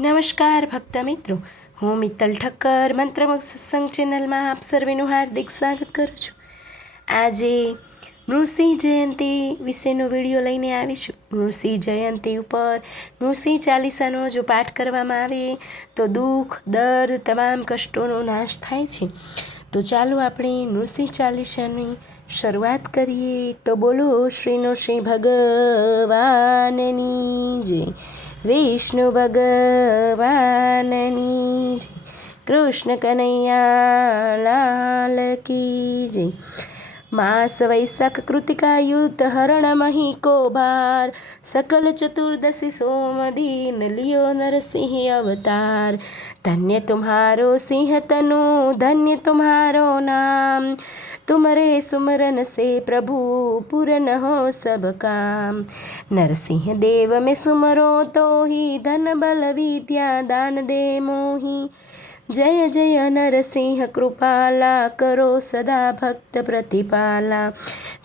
નમસ્કાર ભક્ત મિત્રો, હું મિત્તલ ઠક્કર મંત્રમુગ્ધ સત્સંગ ચેનલમાં આપ સર્વેનું હાર્દિક સ્વાગત કરું છું. આજે નૃસિંહ જયંતિ વિશેનો વિડીયો લઈને આવીશું. નૃસિંહ જયંતિ ઉપર નૃસિંહ ચાલીસાનો જો પાઠ કરવામાં આવે તો દુઃખ દર્દ તમામ કષ્ટોનો નાશ થાય છે. તો ચાલો આપણે નૃસિંહ ચાલીસાની શરૂઆત કરીએ. તો બોલો શ્રી નૃસિંહ ભગવાનની જય, વિષ્ણુ ભગવાનની જય, કૃષ્ણ કનૈયા લાલ કી જય. માસ વૈશાખ કૃતિકા યુત હરણ મહિકો ભાર, સકલ ચતુર્દશી સોમ દીન લિયો નરસિંહ અવતાર. ધન્ય તુમ્હારો સિંહ તनु, धन्य तुम्हारो नाम, तुमरे सुमरन से प्रभु पूरन हो सब काम. नरसिंह देव में सुमरो तो ही धन बल विद्या दान दे मोही. जय जय नरसिंह कृपाला, करो सदा भक्त प्रतिपाला.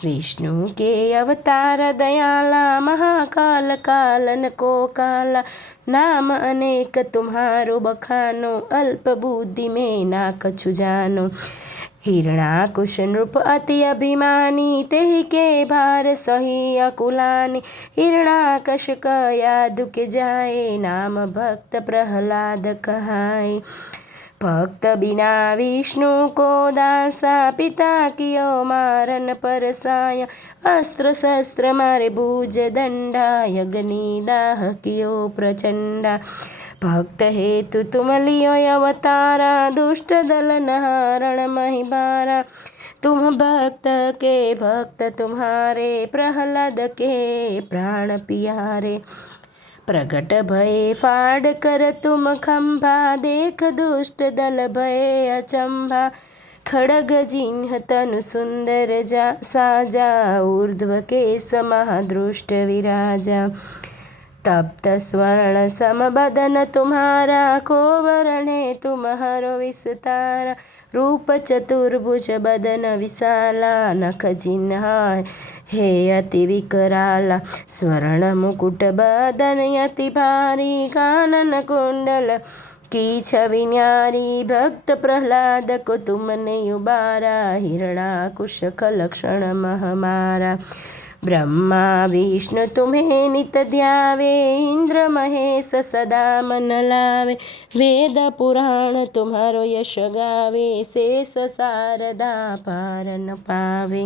विष्णु के अवतार दयाला, महाकाल कालन को काला. नाम अनेक तुम्हारो बखानो, अल्प बुद्धि में ना कछु जानो. हिरणाकुश नृप अति अभिमानी, तेहि के भार सही अकुलानी. हिरणाकश कया दुख जाए, नाम भक्त प्रहलाद कहाय. भक्त बिना विष्णु को दासा, पिता कियो मारन परसाया. अस्त्र शस्त्र मारे भुज दंडा, अग्नि दाह कियो प्रचंडा. भक्त हेतु तुम लियो अवतारा, दुष्ट दल नहारण महिबारा. तुम भक्त के भक्त तुम्हारे, प्रहलाद के प्राण पियारे. प्रगट भय फाड़ कर तुम खंभा, देख दुष्ट दल भय अचंभा. खड़ग जिन्ह तनु सुंदर जा साजा, ऊर्ध्व केश महादृष्ट विराजा. तप्त स्वर्ण समबदन तुम्हारा, कोवरणे तुम हरो विस्तारा. रूप चतुर्भुज बदन विशाला, नख जिन्ह हे अति विकराला. स्वर्ण मुकुट बदन अति भारी, कानन कुंडल की छवि न्यारी. भक्त प्रहलाद को तुमने उबारा, हिरणाकुश लक्षण महामारा. ब्रह्मा विष्णु तुम्हें नित ध्यावे, इंद्र महेश सदा मन लावे. वेद पुराण तुम्हारो यश गावे, शेष शारदा पार न पावे.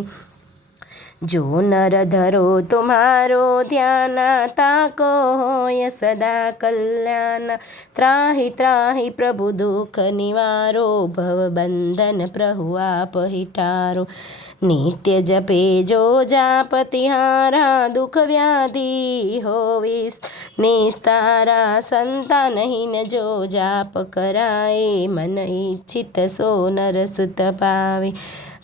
जो नर धरो तुम्हारो ध्यान, ताको होय सदा कल्याण. त्राहि त्राहि प्रभु दुख निवारो, भव बंधन प्रभु आप ही टारो. नित्य जपे जो जापतिहारा, दुख व्याधि हो विस निस्तारा. संतानहीन जो जाप कराए, मन इच्छित सो नर सुत पावे.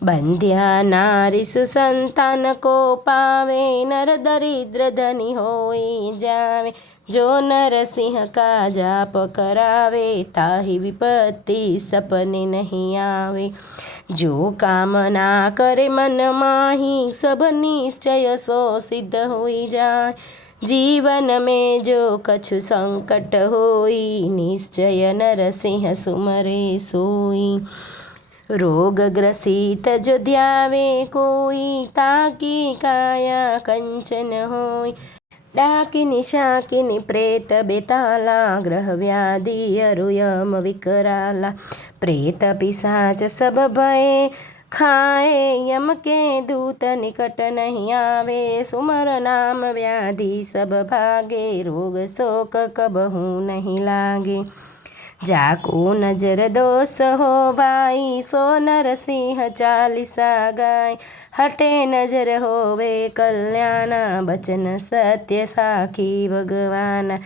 बंध्या नारी सुसंतान को पावे, नर दरिद्र धनी होई जावे. जो नरसिंह का जाप करावे, ताहि विपत्ति सपने नहीं आवे. जो कामना करे मन माही, सब निश्चय सो सिद्ध होई जाए. जीवन में जो कछु संकट होई, निश्चय नरसिंह सुमरे सोई. रोग ग्रसित जो ध्यावे कोई, ताकी काया कंचन होई. डाकिनी शाकिनी प्रेत बेताला, ग्रह व्याधि अरुयम विकराला. प्रेत पिशाच सब भय खाए, यम के दूत निकट नहीं आवे. सुमर नाम व्याधि सब भागे, रोग शोक कबहू नहीं लागे. जाको नजर दोष हो भाई, सो नरसिंह चालीसा गाय. हटे नजर होवे कल्याण, बचन सत्य साखी भगवान.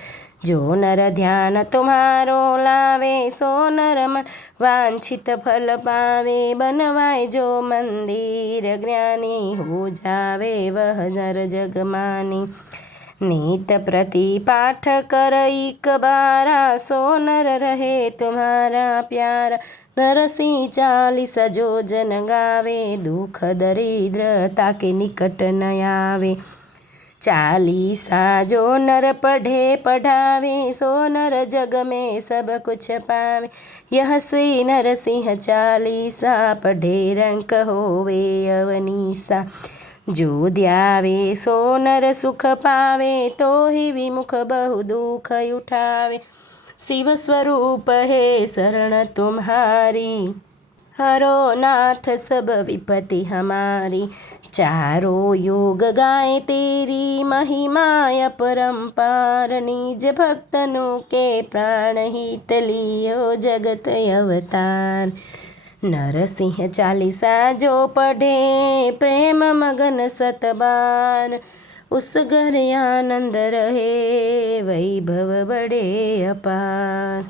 जो नर ध्यान तुम्हारो लावे, सो नर मन वांछित फल पावे. बनवाए जो मंदिर ज्ञानी, हो जावे वह नर जगमानी. नित प्रति पाठ कर एक बारा, सो नर रहे तुम्हारा प्यारा. नरसिंह चालीसा जो जन गावे, दुख दरिद्र ताके निकट न आवे. चालीसा जो नर पढ़े पढ़ावे, सो नर जग में सब कुछ पावे। यह श्री नरसिंह चालीसा, पढ़े रंक होवे अवनीसा। जो ध्यावे सो नर सुख पावे, तो ही विमुख बहु दुख उठावे। शिव स्वरूप है शरण तुम्हारी, हरो नाथ सब विपत्ति हमारी। चारों युग गाए तेरी महिमा अपरंपार, निज भक्तनों के प्राण हित लियो जगत अवतार। नरसिंह चालीसा जो पढ़े, प्रेम मगन सतबार। उस घर आनंद रहे, वैभव बड़े अपार।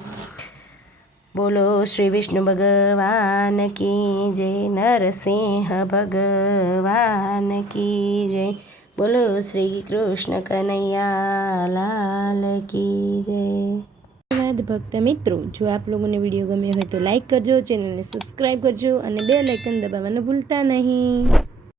बोलो श्री विष्णु भगवान की जय, नरसिंह भगवान की जय। बोलो श्री कृष्ण कन्हैया लाल की जय। धन्यवाद भक्त मित्रों, जो आप लोगों ने वीडियो गम्યો હોય તો લાઈક કરજો, ચેનલને સબસ્ક્રાઈબ કરજો અને બેલ આઇકન દબાવવાનું ભૂલતા નહીં।